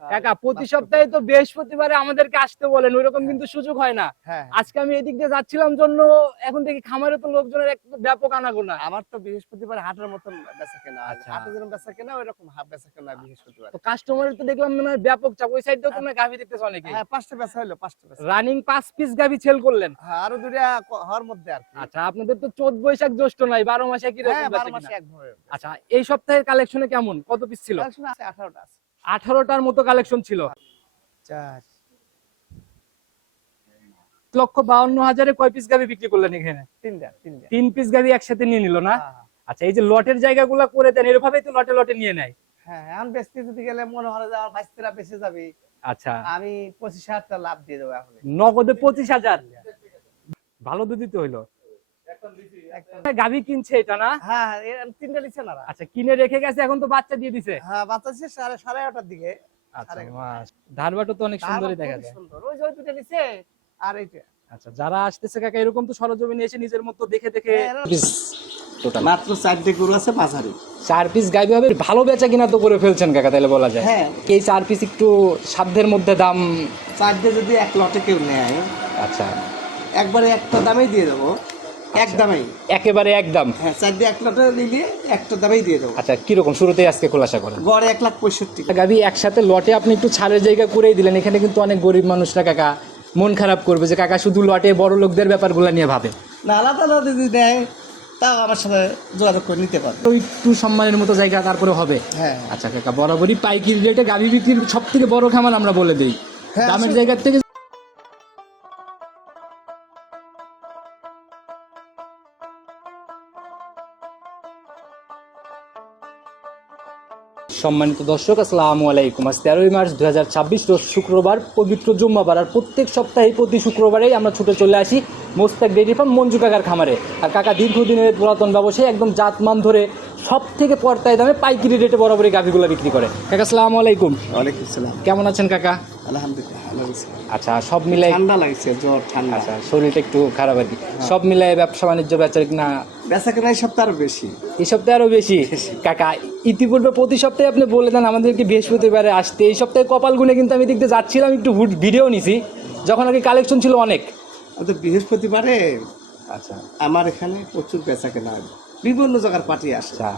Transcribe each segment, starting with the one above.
কাকা প্রতি সপ্তাহে তো বৃহস্পতিবারে আমাদেরকে আসতে বলেন, ওইরকম কিন্তু সুযোগ হয় না। আজকে আমি এদিক দিয়ে যাচ্ছিলাম জন্য এখন দেখি খামারে তো লোকজনের এক ব্যাপক আনাগোনা। আমার তো বৃহস্পতিবার হাটের মতন বেচা কেনা, হাটে যেরকম বেচা কেনা ওইরকম বেচা কেনা বৃহস্পতিবার। তো কাস্টমারের তো দেখলাম মানে ব্যাপক চাপ, ওই সাইডেও তো গাভী দেখতেছ অনেকে। হ্যাঁ 5টা বেচা হলো, 5টা বেচা রানিং 5 পিস গাভী সেল করলেন। হ্যাঁ আরো দুইটা হওয়ার মধ্যে আর কি। আচ্ছা আপনাদের তো চোদ্দ বৈশাখ জ্যৈষ্ঠ নাই, 12 মাসে কি রকম? হ্যাঁ 12 মাসে একভাবে। আচ্ছা এই সপ্তাহের কালেকশনে কেমন, কত পিস ছিল? কালেকশন আছে 18টা আছে। 18টার মতো কালেকশন ছিল। 4 1,52,000 কয় পিস গাভী বিক্রি করলেন এখানে? 3টা 3 পিস গাভী একসাথে নিয়ে নিল না? আচ্ছা এই যে লটের জায়গাগুলো করে দেন, এরভাবেই তো লটে লটে নিয়ে নেয়। হ্যাঁ এখন বেচতে যদি গেলে মনে হয় যে আমার 22টা বেঁচে যাবে। আচ্ছা আমি 25,000 টাকা লাভ দিয়ে দেবো এখন। নগদে 25,000। ভালো দুধই তো হইলো। গাভী কিনছে এটা না? হ্যাঁ 3টা নিচ্ছে না। আচ্ছা কিনে রেখে গেছে, এখন তো বাচ্চা দিয়ে দিছে। হ্যাঁ বাচ্চা ছিল 8:30টার দিকে। আচ্ছা ধারবাটো তো অনেক সুন্দরই দেখা যায়। সুন্দর ওই যে দুটো নিচ্ছে আর এইটা। আচ্ছা যারা আসতেছে কাকা এরকম তো সরজমিনে এসে নিজের মতো দেখে দেখে টোটাল মাত্র 4টে গরু আছে বাজারে। 4 পিস গাভী হবে, ভালো বেচা কিনা তো করে ফেলছেন কাকা তাহলে বলা যায়। হ্যাঁ এই 4 পিস একটু সাধ্যের মধ্যে দাম। 4টে যদি এক লটে কেউ নেয় আচ্ছা একবারে একটা দামেই দিয়ে দেবো, এক দামেই একেবারে একদম। হ্যাঁ 4টে এক লটে নিলে একটা দামেই দিয়ে দেবো। আচ্ছা কিরকম শুরুতেই আজকে খোলাসা করেন? গড়ে 1,65,000 গাভী একসাথে লটে আপনি একটু ছাড়ের জায়গা করেই দিলেন, এখানে কিন্তু অনেক গরিব মানুষরা কাকা মন খারাপ করবে যে কাকা শুধু লটে বড় লোকদের ব্যাপারগুলো নিয়ে ভাবে। না আলাদা আলাদা যদি দেয় তাও আমার সাথে যোগাযোগ করে নিতে পারবে। তো একটু সম্মানের মতো জায়গা তারপরে হবে। হ্যাঁ আচ্ছা কাকা বরাবরই পাইকারি রেটে গাভী বিক্রির সব থেকে বড় খামার আমরা বলে দিই, দামের জায়গা থেকে। সম্মানিত দর্শক আসসালামু আলাইকুম। আজ 13ই মার্চ 2026 রোজ শুক্রবার, পবিত্র জুম্মাবার। আর প্রত্যেক সপ্তাহে প্রতি শুক্রবারেই আমরা ছুটে চলে আসি মোস্তাক ডেইরি ফার্ম মঞ্জু কাকার খামারে। আর কাকা দীর্ঘদিনের পুরাতন ব্যবসায়ী, একদম জাতমান ধরে সব থেকে পর্তায় দামে পাইকারি রেটে বরাবরই গাভীগুলো বিক্রি করে। কাকা আসসালামু আলাইকুম। ওয়ালাইকুম আসসালাম। কেমন আছেন কাকা? আলহামদুলিল্লাহ ভালো আছি। আচ্ছা সব মিলাই ঠান্ডা লাগছে, জ্বর ঠান্ডা। আচ্ছা শরীরটা একটু খারাপ আর কি। সব মিলাই ব্যবসা বাণিজ্য বেচা কিনা বেচা কেনা এই সপ্তাহে আরো বেশি, এই সপ্তাহে আরো বেশি। কাকা ইতিপূর্বে প্রতি সপ্তাহে আপনি বলে দেন আমাদেরকে বৃহস্পতিবারে আসতে, এই সপ্তাহে কপাল গুনে কিন্তু আমি দেখতে যাচ্ছিলাম, একটু ভিডিও নিছি যখন আগে কালেকশন ছিল অনেক। বৃহস্পতিবারে আচ্ছা আমার এখানে প্রচুর বেচা কেনা হয়, বিভিন্ন জায়গার পার্টি আসে। আচ্ছা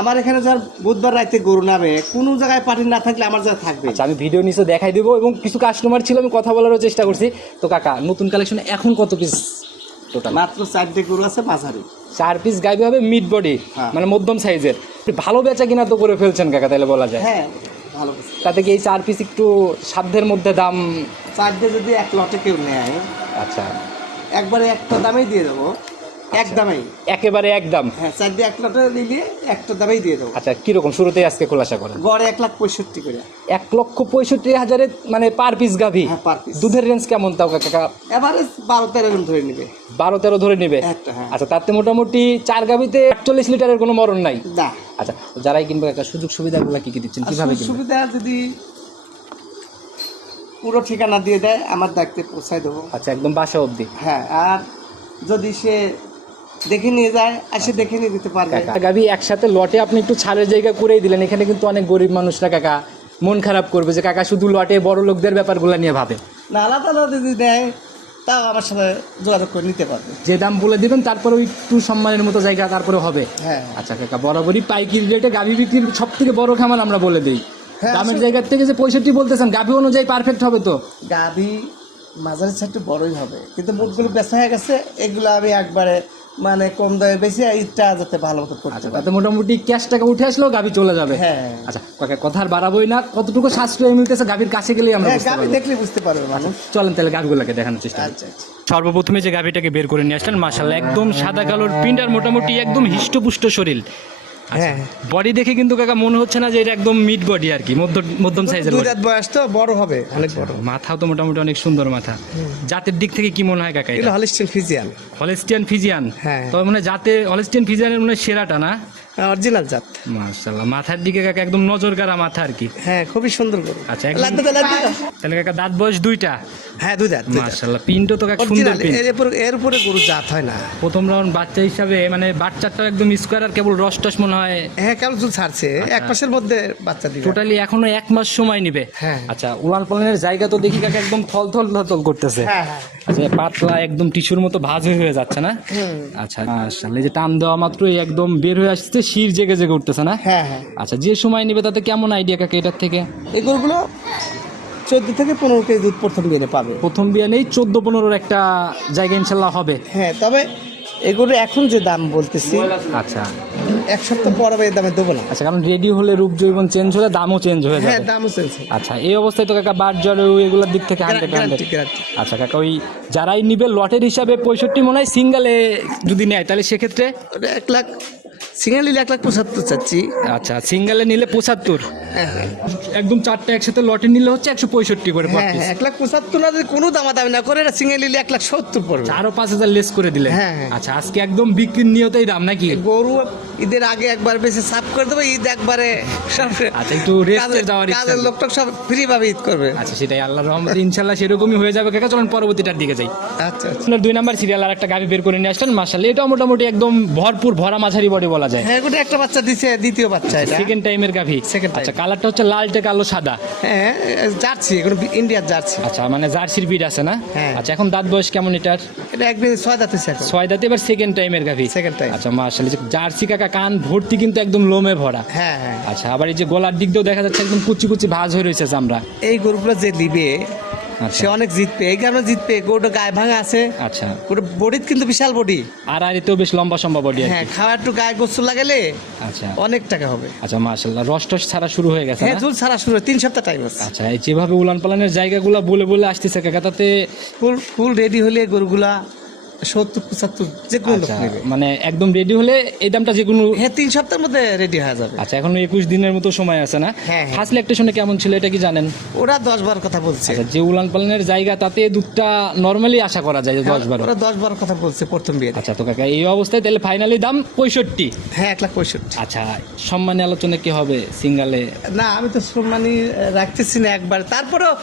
আমার এখানে যার বুধবার রাতে গরু নামে, কোনো জায়গায় পার্টি না থাকলে আমার যা থাকবে। আচ্ছা আমি ভিডিও নিচে দেখাই দেবো, এবং কিছু কাস্টমার ছিল আমি কথা বলারও চেষ্টা করছি। তো কাকা নতুন কালেকশন এখন কত পিস টোটাল? মাত্র 4টে গরু আছে বাজারে। 4 পিস গাভী হবে, মিড বডি মানে মধ্যম সাইজের। ভালো বেচা কিনা তো করে ফেলছেন কাকা তাহলে বলা যায়। হ্যাঁ ভালো বেচা। তাতে কি এই 4 পিস একটু সাধ্যের মধ্যে দাম? 4টে যদি এক লটে কেউ নেয় আচ্ছা একবারে একটা দামেই দিয়ে দেবো, এক দামেই একেবারে একদম। হ্যাঁ 4টে এক লটে নিলে একটা দামেই দিয়ে দেবো। আচ্ছা কিরকম শুরুতেই আজকে খোলাসা করেন? গড়ে 1,65,000 করে। 1,65,000 মানে পার পিস গাভী। হ্যাঁ পার পিস। দুধের রেঞ্জ কেমন তাও কাকা? এভারেজ 12-13 ধরে নিবে। 12-13 ধরে নিবে। একটা হ্যাঁ। আচ্ছা তাতে মোটামুটি 4 গাভীতে 48 লিটারের কোনো মরণ নাই। না আচ্ছা যারাই কিনবে একটা সুযোগ সুবিধাগুলো কি কি দিচ্ছেন, কিভাবে কিনবে? সুবিধা যদি পুরো ঠিকানা দিয়ে দেয় আমার দায়িত্বে পৌঁছায় দেবো। আচ্ছা একদম বাসা অবধি। হ্যাঁ আর যদি সে দেখে নিয়ে যায় এসে দেখে নিয়ে দিতে পারবে। কাকা গাভী একসাথে লটে আপনি একটু ছাড়ের জায়গা করেই দিলেন, এখানে কিন্তু অনেক গরিব মানুষরা কাকা মন খারাপ করবে যে কাকা শুধু লটে বড় লোকদের ব্যাপারগুলো নিয়ে ভাবে। না আলাদা আলাদা যদি দেয় তাও আমার সাথে যোগাযোগ করে নিতে পারবে। যে দাম বলে দিবেন তারপরেও একটু সম্মানের মতো জায়গা তারপরে হবে। হ্যাঁ আচ্ছা কাকা বরাবরই পাইকারি রেটে গাভী বিক্রির সব থেকে বড় খামার আমরা বলে দিই। দামের জায়গার থেকে যে 65 বলতেছেন গাভী অনুযায়ী পারফেক্ট হবে তো? গাভী মাঝারি সাইডে বড়ই হবে, কিন্তু মুখগুলো বেচা হয়ে গেছে, এগুলো আমি একবারে মানে কম দামে বেশি ইটটা যাতে ভালো মতো করতে পারে। তাতে মোটামুটি ক্যাশ টাকা উঠে আসলেও গাভী চলে যাবে। হ্যাঁ আচ্ছা কাকা কথা আর বাড়াবোই না, কতটুকু সাশ্রয় মিলতেছে গাভীর কাছে গেলেই আমরা বুঝতে গাভী পারবো। দেখলে বুঝতে পারবে মানুষ। চলেন তাহলে গাভীগুলোকে দেখানোর চেষ্টা করি। আচ্ছা আচ্ছা সর্বপ্রথমে যে গাভীটাকে বের করে নিয়ে আসলেন মাশাআল্লাহ একদম সাদা কালোর পিন্ড আর মোটামুটি একদম হিষ্টপুষ্ট শরীর। হ্যাঁ বডি দেখে কিন্তু কাকা মনে হচ্ছে না যে এটা একদম মিড বডি আর কি, মধ্যম সাইজের। 2 দাঁত বয়স তো বড় হবে, অনেক বড়। মাথাও তো মোটামুটি অনেক সুন্দর মাথা। জাতের দিক থেকে কি মনে হয় কাকা? এটা হলিস্টিয়ান ফ্রিজিয়ান। Holstein Friesian. হ্যাঁ তবে মানে জাতে হলিস্টিয়ান ফিজিয়ানের মনে হয় সেরাটা না? অরিজিনাল জাত। মাশাআল্লাহ মাথার দিকে কাকা একদম নজর কাড়া মাথা আর কি। হ্যাঁ খুবই সুন্দর গরু। আচ্ছা তাহলে কাকা দাঁত বয়স 2টা। হ্যাঁ দুই দাঁত, দুই দাঁত। মাশাআল্লাহ, পিনটো তো এক সুন্দর Original, পিন। এর উপরে গরু জাত হয় না। প্রথম রাউন্ড বাচ্চা হিসাবে মানে বাচ্চাটা একদম স্কোয়ার, আর কেবল রস টস মনে হয়। হ্যাঁ কেমন চুল ছাড়ছে, এক মাসের মধ্যে বাচ্চা দিবে। টোটালি এখনো 1 মাস সময় নিবে। হ্যাঁ। আচ্ছা, উলান পালানের জায়গা তো দেখি কাকা একদম থল থল থল থল করতেছে। হ্যাঁ হ্যাঁ আচ্ছা, পাতলা একদম টিস্যুর মতো ভাঁজ হয়ে যাচ্ছে না? আচ্ছা মাশাআল্লাহ, এই যে টান দেওয়া মাত্রই একদম বের হয়ে আসছে, শির জেগে জেগে উঠতেছে না? হ্যাঁ হ্যাঁ। আচ্ছা, যে সময় নেবে তাতে কেমন আইডিয়া কাকা এটার থেকে? এই গরুগুলো 14 থেকে 15 কেজি দুধ প্রথম দিনে পাবে। প্রথম বিয়া নেই 14-15 একটা জায়গা ইনশাল্লাহ হবে। হ্যাঁ, তবে এগুলো এখন যে দাম বলতেছি, আচ্ছা 1 সপ্তাহ পরে এই দামে দেবো না। আচ্ছা, কারণ রেডি হলে রূপ জৈবন চেঞ্জ হলে দামও চেঞ্জ হয়ে হ্যাঁ, যাবে। দামও চলছে। আচ্ছা, এই অবস্থায় তো কাকা বাট জ্বর এগুলোর দিক থেকে 100 গ্যারান্টি গ্যারান্টি। আচ্ছা কাকা, ওই যারাই নিবে লটের হিসাবে 65 মনে হয় সিঙ্গেলে যদি নেয় তাহলে সেক্ষেত্রে 1 লাখ সিঙ্গেল নিলে 1,75,000 চাচ্ছি। আচ্ছা, সিঙ্গেলে নিলে 75, হ্যাঁ হ্যাঁ একদম 4টা একসাথে লটে নিলে হচ্ছে 165 করে হ্যাঁ পড়ছে। হ্যাঁ, 1,75,000 না, যদি কোনো দামাদামি না করে এটা সিঙ্গেল নিলে 1,70,000 পড়বে। আরো 5,000 লেস করে দিলে। হ্যাঁ, হ্যাঁ। আচ্ছা, আজকে একদম বিক্রির নিয়তেই দাম নাকি? গরু ঈদের আগে একবার বেশি সাফ করে দেবো, ঈদ একবারে সব আচ্ছা, একটু রেস্টে যাওয়ার ইচ্ছা। কাজের লোকটা সব ফ্রি ভাবে ঈদ করবে। আচ্ছা, সেটাই আল্লাহর রহমতে ইনশাআল্লাহ সেরকমই হয়ে যাবে কাকা। চলুন পরবর্তীটার দিকে যাই। আচ্ছা আচ্ছা। আপনার 2 নাম্বার সিরিয়াল আর একটা গাভি বের করে নিয়ে আসলেন, মাশাআল্লাহ এটা মোটামুটি একদম ভরপুর ভরা মাঝারি বডি বলা যায়। হ্যাঁ, গোটা একটা বাচ্চা দিছে, দ্বিতীয় বাচ্চা এটা। সেকেন্ড টাইমের গাভি। Second time। আচ্ছা, কালারটা হচ্ছে লালটে কালো সাদা। হ্যাঁ, জার্সি, এগুলো ইন্ডিয়ার জার্সি। আচ্ছা, মানে জার্সির বিট আছে না? হ্যাঁ। আচ্ছা, এখন দাঁত বয়স কেমন এটার? এটা একদিন 6 দাঁত হয়েছে এখন। 6 দাঁতে, এবার সেকেন্ড টাইমের গাভি। Second time। আচ্ছা মাশাআল্লাহ, জার্সি কাকা কান ভর্তি কিন্তু একদম লোমে ভরা। হ্যাঁ হ্যাঁ। আচ্ছা, আবার এই যে গলার দিক দিয়েও দেখা যাচ্ছে একদম কুচি কুচি ভাঁজ হয়ে রয়েছে চামড়া। এই গরুগুলো যে নিবে আচ্ছা। সে অনেক জিতবে, এই কারণে জিতবে। গরুটা গায়ে ভাঙা আছে, আচ্ছা, গরু বডির কিন্তু বিশাল বডি। আর এতেও বেশ লম্বা সম্ভব বডি আর হ্যাঁ, কি। খাওয়া একটু গায়ে গোসল লাগালে আচ্ছা অনেক টাকা হবে। আচ্ছা মাশাআল্লাহ, রস টস ছাড়া শুরু হয়ে গেছে হ্যাঁ, না? চুল ছাড়া শুরু 3 সপ্তাহ টাইম আছে। আচ্ছা, এই যেভাবে উলান পালানের জায়গাগুলো বলে বলে আসতেছে কাকা, তাতে ফুল ফুল রেডি হলে গরুগুলা 70-75 যে কোনো লোক আচ্ছা, নেবে। মানে একদম রেডি হলে এই দামটা যে কোনো। হ্যাঁ, 3 সপ্তাহের মধ্যে রেডি হয়ে যাবে। আচ্ছা, এখনো 21 দিনের মতো সময় আছে না? হ্যাঁ, হ্যাঁ। ফার্স্ট ল্যাকটেশনে কেমন ছিল এটা কি জানেন? ওরা 10-12 কথা বলছে। আচ্ছা, যে উলান পালানের জায়গা তাতে দুধটা নরমালি আশা করা যায় 10-12। ওরা 10-12 কথা বলছে প্রথম বিয়ে। আচ্ছা, তো কাকা এই অবস্থায় তাহলে ফাইনালি দাম 65। হ্যাঁ, 1,65,000। আচ্ছা, সম্মানে আলোচনা কি হবে সিঙ্গালে? না, আমি তো সম্মানী রাখতেছি না একবার, তারপরেও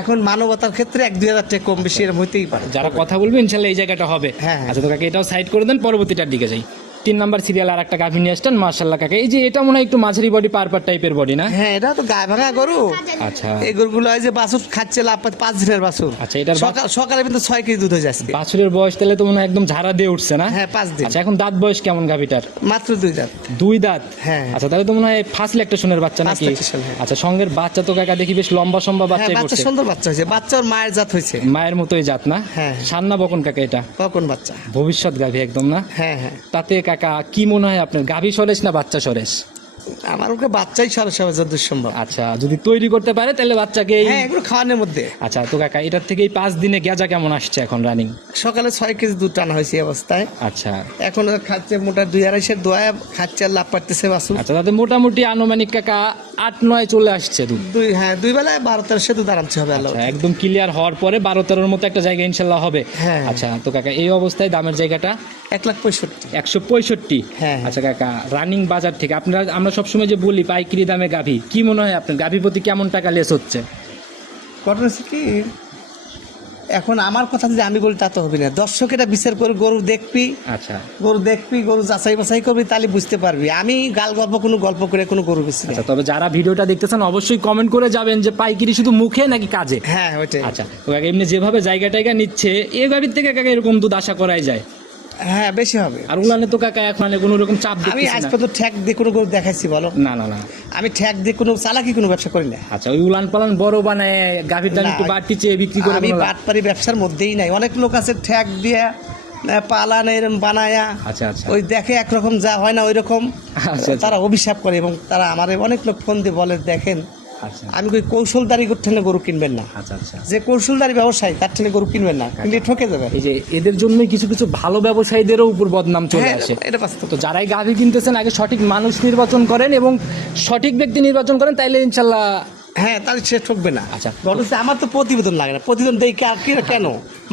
এখন মানবতার ক্ষেত্রে 1-2 হাজার টাকা কম বেশি এরকম হইতেই পারে। যারা কথা বলবে ইনশাল্লাহ এই জায়গাটা হবে। হ্যাঁ, হ্যাঁ। আচ্ছা, তো কাকা এটাও সাইড করে দেন, পরবর্তীটার দিকে যাই। 3 নাম্বার সিরিয়াল আর একটা গাভী নিয়ে আসতেন, মাশাআল্লাহ কাকা। এই যে এটা মনে হয় একটু মাঝারি বডি পারপার টাইপের বডি না? হ্যাঁ, এটা তো গায়ে ভাঙা গরু। আচ্ছা এই গরুগুলো এই যে বাছুর খাচ্ছে লাভ 5 দিনের বাছুর। আচ্ছা, এটার সকালে কিন্তু 6 কেজি দুধ হয়ে যাচ্ছে। বাছুরের বয়স তাহলে তো মনে হয় একদম ঝাড়া দিয়ে উঠছে না? হ্যাঁ, 5 দিন। আচ্ছা, এখন দাঁত বয়স কেমন গাভীটার? মাত্র 2 দাঁত। 2 দাঁত। হ্যাঁ। আচ্ছা, তাহলে তো মনে হয় ফার্স্ট ল্যাকটেশনের বাচ্চা First নাকি? lactation, হ্যাঁ। আচ্ছা, সঙ্গের বাচ্চা তো কাকা দেখি বেশ লম্বা সম্বা হ্যাঁ, বাচ্চাই বাচ্চা করছে। সুন্দর বাচ্চা হয়েছে, বাচ্চার মায়ের জাত হয়েছে। মায়ের মতোই জাত না? হ্যাঁ। সান্না বকন কাকা এটা কখন বাচ্চা? ভবিষ্যৎ গাভী একদম না? হ্যাঁ হ্যাঁ। তাতে কাকা কি মনে হয় আপনার, গাভী সরেশ না বাচ্চা সরেশ? আমার ওকে বাচ্চাই সরাসরি যতদূর সম্ভব। আচ্ছা, যদি তৈরি করতে পারে তাহলে বাচ্চাকে হ্যাঁ, এগুলো খাওয়ানোর মধ্যে। আচ্ছা, তো কাকা এটার থেকে এই 5 দিনে গেজা কেমন আসছে এখন রানিং? সকালে 6 কেজি দুধ টানা হয়েছে এই অবস্থায়। আচ্ছা এখন ওরা খাচ্ছে মোটা 2-2.5 দোয়া খাচ্ছে, আর লাভ পারতেছে বাছুর। আচ্ছা, তাতে মোটামুটি আনুমানিক কাকা 8-9 চলে আসছে দুধ। হ্যাঁ, 2 বেলায় 12-13 দুধ আরামছে হবে। আল্লাহ আচ্ছা, একদম ক্লিয়ার হওয়ার পরে 12-13 মতো একটা জায়গা ইনশাল্লাহ হবে। হ্যাঁ। আচ্ছা, তো কাকা এই অবস্থায় দামের জায়গাটা 1,65,000। 165। হ্যাঁ। আচ্ছা কাকা, রানিং বাজার থেকে আপনারা, আমরা সবসময় যে বলি পাইকারি দামে গাভী, কি মনে হয় আপনার গাভী প্রতি কেমন টাকা লেস হচ্ছে? ঘটনা হচ্ছে কি, এখন আমার কথা যদি আমি বলি তা তো হবে না। দর্শকেরা বিচার করে গরু দেখবি, আচ্ছা গরু যাচাই বাছাই করবি, তাহলে বুঝতে পারবি। আমি কোনো গল্প করে কোনো গরু বেশি না। আচ্ছা, তবে যারা ভিডিওটা দেখতেছেন অবশ্যই কমেন্ট করে যাবেন যে পাইকারি শুধু মুখে নাকি কাজে। হ্যাঁ, ওইটাই। আচ্ছা, তো কাকা এমনি যেভাবে জায়গা টাইগা নিচ্ছে এই গাভীর থেকে কাকা এরকম দুধ আশা করাই যায়? হ্যাঁ, বেশি হবে। আর উলানে তো কাকা এখন কোনো রকম চাপ আমি দেখতেছি আজ না। পর্যন্ত ঠ্যাক দিয়ে কোনো গরু দেখাইছি বলো? না না না। আমি ঠ্যাক দিয়ে কোনো চালাকি কোনো ব্যবসা করি না। আচ্ছা, ওই উলান পালান বড় বানায় গাভীর দাম না, একটু বাড়তি চেয়ে বিক্রি করে আমি কোনো লাভ? বাটপারি ব্যবসার মধ্যেই নাই। অনেক লোক আছে ঠ্যাক দিয়ে পালান এরকম বানায়া, আচ্ছা আচ্ছা ওই দেখে একরকম, যা হয় না ওই রকম আচ্ছা। তারা অভিশাপ করে। এবং তারা আমার অনেক লোক ফোন দিয়ে বলে, দেখেন আচ্ছা আমি কই কৌশলদারি ঠেনে গরু কিনবেন না। আচ্ছা আচ্ছা। যে কৌশলদারি ব্যবসায়ী তার ঠেনে গরু কিনবেন না, কিনলে ঠকে যাবে। এই যে এদের জন্যই কিছু কিছু ভালো ব্যবসায়ীদেরও উপর বদনাম চলে হ্যাঁ, আসে। এটা বাস্তব। তো যারাই গাভী কিনতেছেন আগে সঠিক মানুষ নির্বাচন করেন এবং সঠিক ব্যক্তি নির্বাচন করেন, তাইলে ইনশাল্লাহ হ্যাঁ তাহলে সে ঠকবে না। আচ্ছা। ঘটনা হচ্ছে আমার তো প্রতিবেদন লাগে না, প্রতিবেদন দেই কেন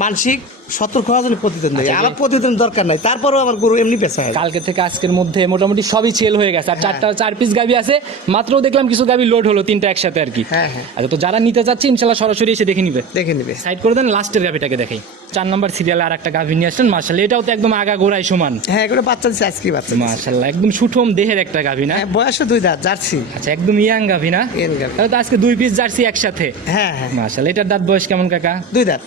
মানসিক সতর্ক হওয়ার জন্য প্রতিবেদন দেয়, আচ্ছা, আমার প্রতিবেদন দরকার নাই, তারপরেও আমার গরু এমনি বেচা হয়। কালকে থেকে আজকের মধ্যে মোটামুটি সবই সেল হয়ে গেছে, আর 4 পিস গাভি আছে মাত্র, দেখলাম কিছু গাভি লোড হলো 3টা একসাথে আর কি। হ্যাঁ হ্যাঁ আচ্ছা, তো যারা নিতে চাচ্ছে ইনশাল্লাহ সরাসরি এসে দেখে নিবে। দেখে নেবে। সাইড করে দেন, লাস্টের গাভিটাকে দেখাই। 4 নম্বর সিরিয়ালে আর একটা গাভি নিয়ে আসলেন, মার্শাল্লাহ এটাও তো একদম আগা গোড়ায় সমান। হ্যাঁ এগুলো বাচ্চা দিচ্ছে, আজকে বাচ্চা দিচ্ছে। মার্শাল্লাহ একদম সুঠম দেহের একটা গাভি না? হ্যাঁ বয়সে 2 দাঁত, জার্সি। আচ্ছা, একদম ইয়াং গাভি না? Young গাভী। তাহলে তো আজকে 2 পিস জার্সি একসাথে। হ্যাঁ হ্যাঁ মার্শাল্লাহ, এটার দাঁত বয়স কেমন কাকা? 2 দাঁত।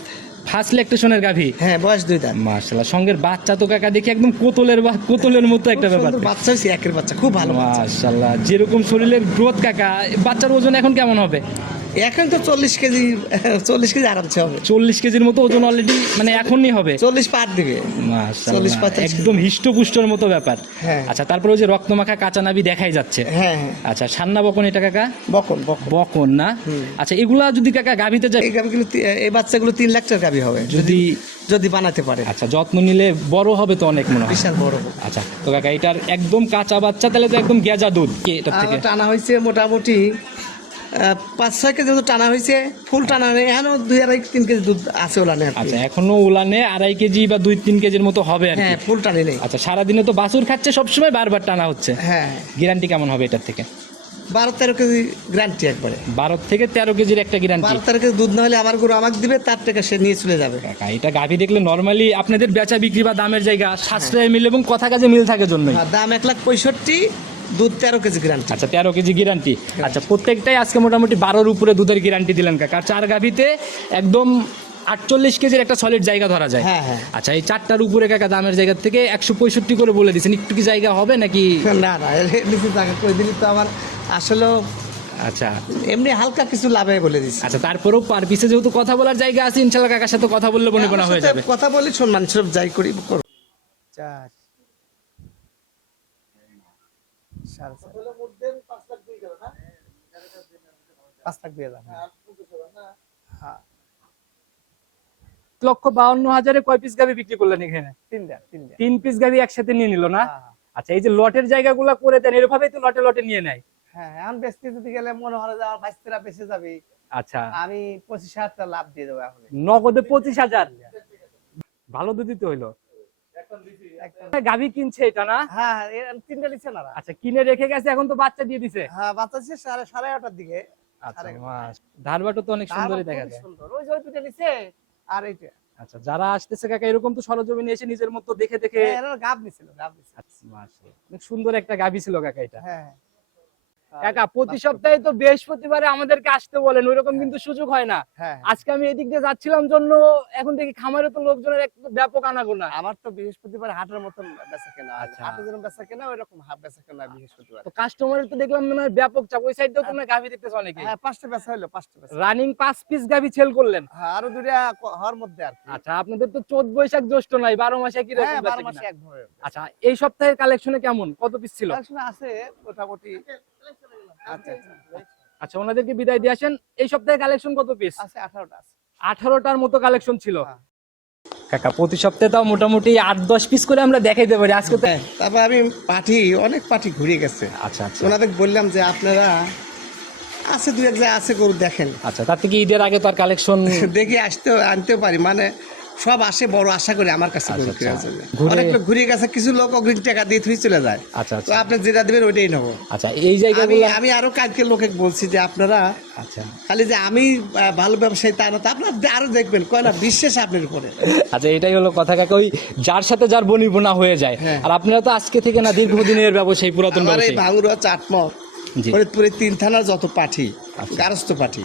ফার্স্ট ল্যাকটেশনের গাভি? হ্যাঁ বয়স 2 দাঁত। মার্শাল্লাহ, সঙ্গের বাচ্চা তো কাকা দেখি একদম কোতলের মতো একটা খুব ব্যাপার। সুন্দর বাচ্চা হয়েছে, একের বাচ্চা, খুব ভালো বাচ্চা। মাশাআল্লাহ, যেরকম শরীরের গ্রোথ কাকা, বাচ্চার ওজন এখন কেমন হবে? এখন তো 40 কেজি আরামসে হবে। 40 কেজির মতো ওজন অলরেডি, মানে এখনই হবে? 40 পার দিবে। 40 মাশাআল্লাহ, 45 একদম হিষ্টপুষ্টর মতো ব্যাপার। হ্যাঁ। আচ্ছা, তারপরে ওই যে রক্তমাখা কাঁচা নাভি দেখাই যাচ্ছে। হ্যাঁ হ্যাঁ আচ্ছা, সান্না বকন এটা কাকা? বকন। বকন না? আচ্ছা, এগুলা যদি কাকা গাভিতে যায়, এই গাভিগুলো এই বাচ্চাগুলো 3 লাখ টাকার গাভি হবে যদি বানাতে পারে। আচ্ছা, যত্ন নিলে বড় হবে তো অনেক মনে হয়। বিশাল বড় হবে। আচ্ছা, তো কাকা এটার একদম কাঁচা বাচ্চা, তাহলে তো একদম গেজা দুধ এটার থেকে? টানা হয়েছে মোটামুটি 5-6 কেজি মতো টানা হয়েছে, ফুল টানা নেই এখনো 2-3 কেজি দুধ আছে ওলানে। আচ্ছা, এখনো উলানে 2.5 কেজি বা 2-3 কেজির মতো হবে আর কি। হ্যাঁ ফুল টানি নেই। আচ্ছা, সারাদিনে তো বাছুর খাচ্ছে সবসময়, বারবার টানা হচ্ছে। হ্যাঁ গ্যারান্টি কেমন হবে এটার থেকে? 12-13 কেজি গ্যারান্টি একবারে। 12 থেকে 13 কেজির একটা গ্যারান্টি? 12-13 কেজি দুধ না হলে আমার গরু আমাকে দিবে, তার টাকা সে নিয়ে চলে যাবে। কাকা, এটা গাভি দেখলে নরমালি আপনাদের বেচা বিক্রি বা দামের জায়গা সাশ্রয় মিল এবং কথা কাজে মিল থাকে জন্যই। দাম 1,65,000, দুধ 13 কেজি গ্যারান্টি। আচ্ছা, 13 কেজি গ্যারান্টি। আচ্ছা, প্রত্যেকটাই আজকে মোটামুটি 12-র উপরে দুধের গ্যারান্টি দিলেন কাকা। আর 4 গাভিতে একদম 48 কেজির একটা সলিড জায়গা ধরা যায়। হ্যাঁ হ্যাঁ আচ্ছা, এই 4টার উপরে কাকা দামের জায়গা থেকে 165 করে বলে দিচ্ছেন, একটু কি জায়গা হবে নাকি? না এমনি টাকা করে দিলি তো আমার আসলে আচ্ছা এমনি হালকা কিছু লাভে বলে দিচ্ছি। আচ্ছা, তারপরেও পার পিসে যেহেতু কথা বলার জায়গা আছে, ইনশাল্লাহ কাকার সাথে কথা বললে বনিবনা হয়ে যাবে। কথা বলি সম্মান সব যাই করি করো। 4 হ্যাঁ। 1,52,000 কয় পিস গাভি বিক্রি করলেন এখানে? 3 পিস গাভি একসাথে নিয়ে নিল না? আচ্ছা, এই যে লটের জায়গাগুলো করে দেন, এরভাবেই তো লটে নিয়ে নেয়। হ্যাঁ এখন বেচতে যদি গেলে মনে হয় যে আমার 22 বেঁচে যাবে, আচ্ছা, আমি 25,000 টাকা লাভ দিয়ে দেবো এখন। নগদে 25,000? ভালো দুধই তো হইলো। গাভি কিনছে এটা না? হ্যাঁ 3টা নিচ্ছে না। আচ্ছা, কিনে রেখে গেছে, এখন তো বাচ্চা দিয়ে দিছে। হ্যাঁ বাচ্চা দিচ্ছে 8:30টার দিকে। আচ্ছা, ধারবাটো তো অনেক সুন্দরই দেখা যায়। সুন্দর ওই যে 2টা নিচ্ছে আর এইটা। আচ্ছা, যারা আসতেছে কাকা এরকম তো সরজমিনে এসে নিজের মতো দেখে এরা গাব নিছিল। আচ্ছা, মাশাআল্লাহ, অনেক সুন্দর একটা গাভি ছিল কাকা এটা। হ্যাঁ কাকা, প্রতি সপ্তাহে তো বৃহস্পতিবারে আমাদেরকে আসতে বলেন, ওইরকম কিন্তু সুযোগ হয় না। হ্যাঁ আজকে আমি এদিক দিয়ে যাচ্ছিলাম জন্য, এখন দেখি খামারে তো লোকজনের এক ব্যাপক আনাগোনা। আমার তো বৃহস্পতিবার হাটের মতন বেচা কেনা। আচ্ছা। হাটে যেরকম বেচা কেনা ওইরকম হাট বেচা কেনা বৃহস্পতিবার। তো কাস্টমারের তো দেখলাম মনে হয় ব্যাপক চাপ, ওই সাইডেও তোমরা গাভি দেখতেছ অনেকে। হ্যাঁ 5টা বেচা হলো, 5টা বেচা। রানিং 5 পিস গাভি সেল করলেন? হ্যাঁ আরো 2টা হওয়ার মধ্যে আর কি। আচ্ছা, আপনাদের তো 14 বৈশাখ জ্যৈষ্ঠ নাই, 12 মাসে কি রকম হ্যাঁ 12 বেচা মাসে কিনা? একভাবে। আচ্ছা, এই সপ্তাহের কালেকশনে কেমন, কত পিস ছিল? আসলে আছে মোটামুটি। আচ্ছা আচ্ছা, ওনাদেরকে বিদায় দিয়ে আসেন। এই সপ্তাহে কালেকশন কত পিস? আছে 18টা আছে। 18টার মতো কালেকশন ছিল। হ্যাঁ। কাকা, প্রতি সপ্তাহে তাও মোটামুটি 8-10 পিস করে আমরা দেখাইতে পারি। আজকে তো তারপর আমি অনেক পার্টি ঘুরে গেছে। আচ্ছা আচ্ছা ওনাদের বললাম যে আপনারা আছে 2-1 জায়গায় আছে গরু দেখেন। আচ্ছা, তার থেকে ঈদের আগে তো আর কালেকশন দেখে আনতেও পারি, মানে সব আসে বড় আশা করে আমার কাছে গরু আচ্ছা, কেনার আচ্ছা। জন্য। ঘুরে- অনেক লোক ঘুরে গেছে, কিছু লোক অগ্রিম টাকা দিয়ে থুই চলে যায়। আচ্ছা তো আচ্ছা আপনি যেটা দিবেন ওইটাই নেবো। আচ্ছা, এই আমি জায়গাগুলো আমি আরো কালকে লোকে বলছি যে আপনারা আচ্ছা খালি যে আমি ভালো ব্যবসায়ী তা না, তা আপনার আরো দেখবেন কয় না বিশ্বাস আপনার উপরে। আচ্ছা, এটাই হলো কথা কাকা, ওই যার সাথে যার বনিবনা হয়ে যায়। হ্যাঁ। আর আপনারা তো আজকে থেকে না, দীর্ঘদিনের ব্যবসায়ী, পুরাতন আমার এই ব্যবসায়ী। ভাঙুরা চাটমট জি। ফরিদপুরের 3 থানার যত পাঠি, আচ্ছা। গারস্থ পাঠি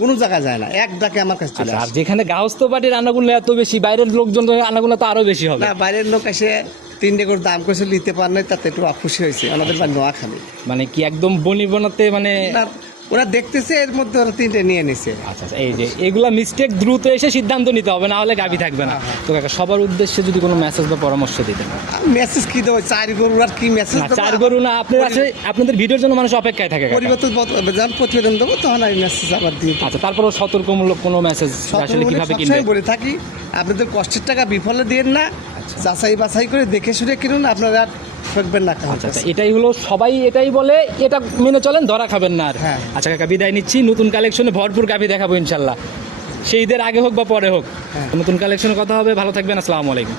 কোনো জায়গা যায় না, এক ডাকে আমার কাছে চলে আচ্ছা, আর আসে। যেখানে গাহস্থ পাটির আনাগুলো এত বেশি, বাইরের লোকজন আনাগুলো তো আরো বেশি হবে। না বাইরের লোক এসে 3 করে দাম করেছে নিতে পার নাই, তাতে একটু খুশি হয়েছে। আমাদের বাড়ি নোয়াখালী। মানে কি একদম বনিবনাতে মানে না, ওরা দেখতেছে এর মধ্যে ওরা 3টে নিয়ে নিছে। আচ্ছা আচ্ছা, এই যে এগুলা মিস্টেক দ্রুত এসে সিদ্ধান্ত নিতে হবে, না হলে গাভি থাকবে না। তো কাকা, সবার উদ্দেশ্যে যদি কোনো মেসেজ বা পরামর্শ দিতেন। মেসেজ কি দেবো, 4 গরু আর কি মেসেজ না, 4 গরু না, আপনার আছে, আপনাদের ভিডিওর জন্য মানুষ অপেক্ষায় থাকে কাকা। পরিবর্তন যখন প্রতিবেদন দেবো তখন আমি মেসেজ আবার দিই। আচ্ছা, তারপরও সতর্কমূলক কোনো মেসেজ আসলে কিভাবে কিনবে? সবসময় বলে থাকি আপনাদের কষ্টের টাকা বিফলে দিয়েন না, যাচাই বাছাই করে দেখে শুনে কিনুন। আপনারা ঠকবেন না আচ্ছা আচ্ছা, এটাই হলো, সবাই এটাই বলে, এটা মেনে চলেন, ধরা খাবেন না আর। হ্যাঁ। আচ্ছা কাকা, বিদায় নিচ্ছি। নতুন কালেকশনে ভরপুর গাভী দেখাবো ইনশাল্লাহ, সেই ঈদের আগে হোক বা পরে হোক। হ্যাঁ। নতুন কালেকশনে কথা হবে, ভালো থাকবেন, আসসালামু আলাইকুম।